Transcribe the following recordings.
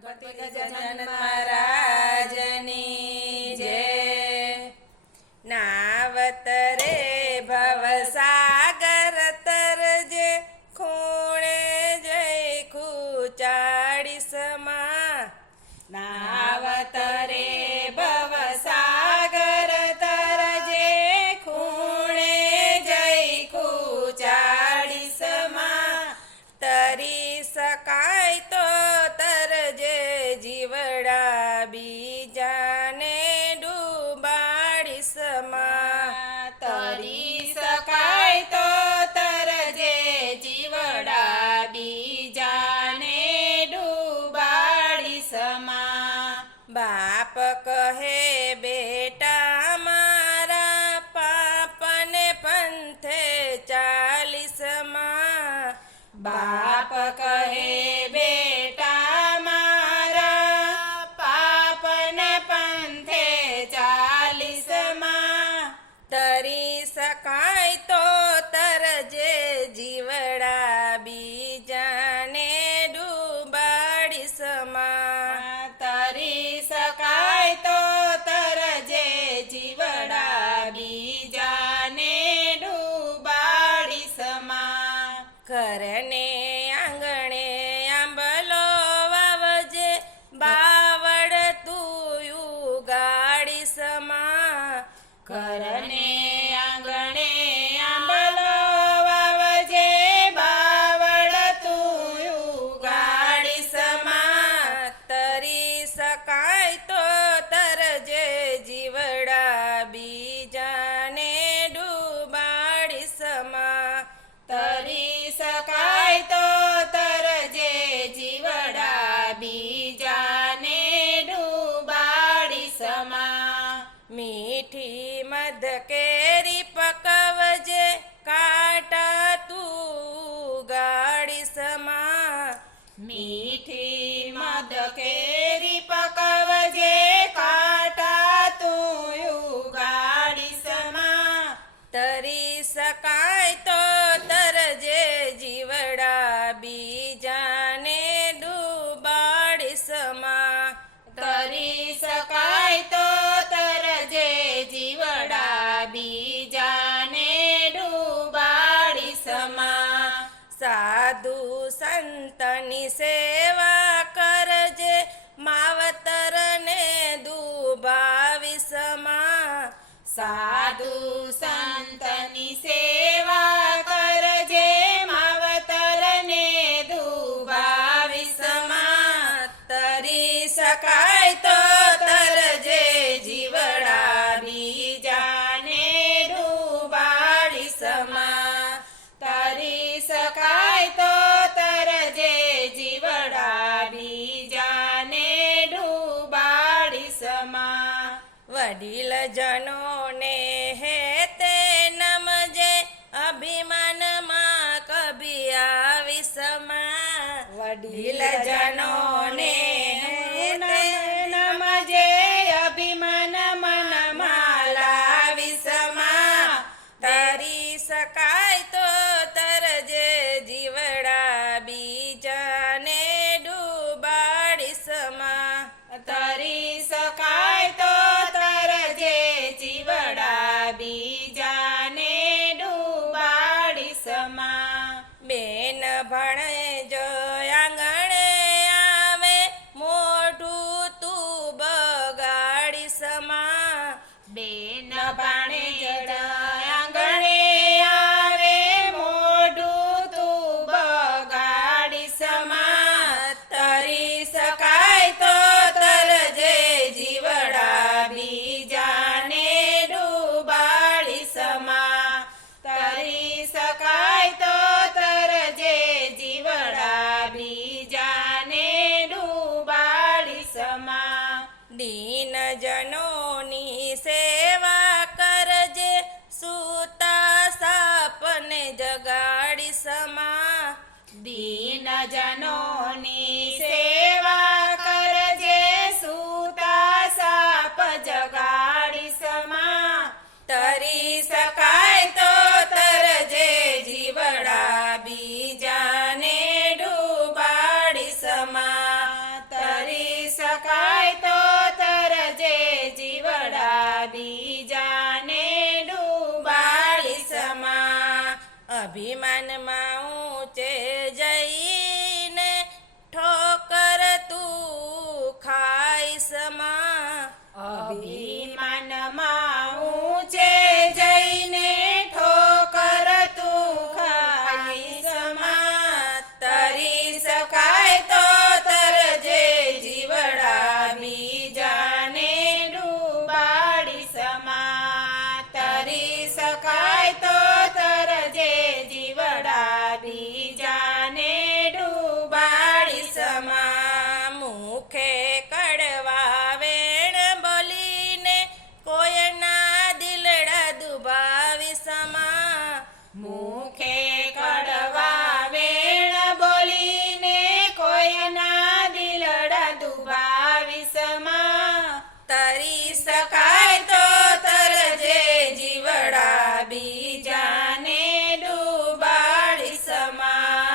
ગણપતિ ગજાનન મહારાજની જય. નાવતરે ભવસાગર તરજે ખૂણે જય ખૂચાડીસમાં. નાવતરે ભવસાગર તરજે ખૂણે જય ખૂચાડીસમાં. તરી શકાય તો તરજે જીવડા બીજાને ડૂબાડીસમાં. તરી શકાય તો તરજે જીવડા બીજાને ડૂબાડીસમાં. બાપ કહે બેટા મારા પાપને પંથે ચાલીસમાં. બાપ કહે બેટા મારા પાપને પંથે ચાલીસમાં. તરી શકાય તો તરજે જીવડા બીજાને ડૂબાડીસમાં. તરી શકાય તો તરજે જીવડા બીજાને ડૂબાડીસમાં. ઘરને આંગણે આંબલો વાવજે બાવળ તું ઉગાડીસમાં. ઘરને આંગણે આંબલો વાવજે બાવળ તું ઉગાડીસમાં. તરી શકાય તો તરજે જીવડા બીજાને ડૂબાડીસમાં. તરી શકાય તો તરજે જીવડા બીજાને ડૂબાડીસમાં. મીઠી મધ કેરી પકવજે કાંટા તું ગાડીસમાં. મીઠી મધ કેરી પકવજે કાંટા તું ઉગાડીસમાં. તરી શકાય તો તરજે જીવડા બીજાને ડૂબાડીસમાં. તરી શકાય તો તરજે જીવડા બીજાને ડૂબાડીસમાં. સાધુ સંતની સેવા કરજે માવતરને દુભાવીસમાં. સાધુ સંતની સેવા કરજે માવતરને દુભાવીસમાં. તરી શકાય તો તરજે જીવડા બીજાને ડૂબાડીસમાં. તરી શકાય તો તરજે જીવડા બીજાને ડૂબાડીસમાં. વડીલ જનોને હેતે નમજે અભિમાનમાં કભી આવીસમાં. વડીલ જનોને હેતે નમજે અભિમાન મનમાં લાવીસમાં. તરી શકાય તો તરજે જીવડા બીજાને ડૂબાડીસમાં. તરી શકાય તો તરજે જીવડા બીજાને ડૂબાડીસમાં. બેન ભણે જો આંગણે આવે મોઢું તું બગાડીસમાં. બેન ભણે જો આંગણે આવે મોઢું તું બગાડીસમાં. તરી શકાય તો તરજે જીવડા બીજાને ડૂબાડીસમાં. તરી શકાય તો તરજે જીવડા બીજાને ડૂબાડીસમાં. દીન જનોની સેવા કરજે સૂતા સાપને જગાડીસમાં. દીન જનોની સેવા કરજે સૂતા સાપ જગાડીસમાં. તરી શકાય તો તરજે જીવડા બીજાને ડૂબાડીસમાં. તરી શકાય તો તરજે જીવડા બીજાને ડૂબાડી સમા અભિમાનમાં ઊંચે જઈને ઠોકર તું ખાઈ સમા અભિમાનમાં ઊંચે જઈને ઠોકર તું ખાઈ સમા તરી શકાય તો તરજે જીવડા બીજાને ડૂબાડી સમા તરી શકાય તો તરજે જીવડા બીજાને ડૂબાડી સમા મુખે કડવા વેણ બોલીને કોઈના દિલડા દુભાવી સમા મુખે કડવા વેણ બોલીને કોઈના દિલડા દુભાવી સમા તરી શકાય તો તરજે જીવડા બીજાને ડૂબાડી સમા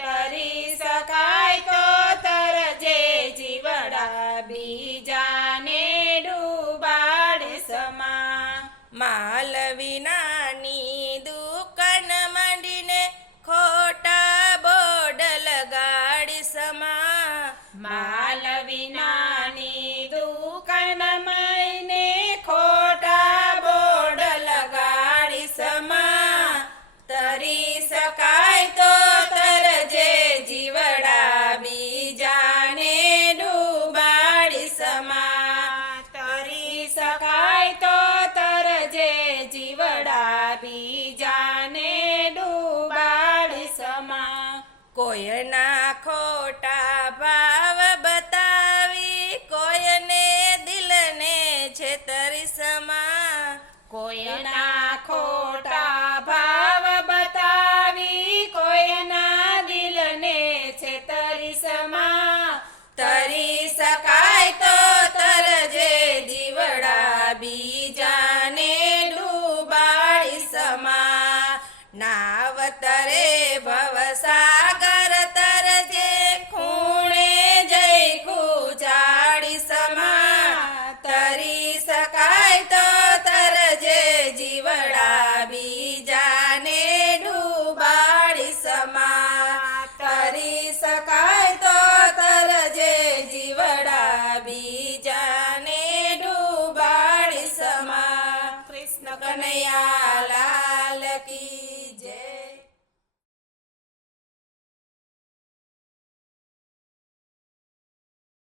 તરી શકાય તો તરજે જીવડા બીજાને ડૂબાડી સમા માલ વિનાની દુકાન માંડીને ખોટા બોર્ડ લગાડી સમા માલ વિનાની દુકાન માઈને ખોટા બોર્ડ લગાડી સમા તરી શકાય તો તરજે જીવડા બીજાને ડૂબાડી સમા તરી શકાય તો તરજે જીવડા બીજાને ડૂબાડી સમા કોઈના ખોટા ભાવ બતાવી કોઈને દિલને છેતરી સમા કોઈના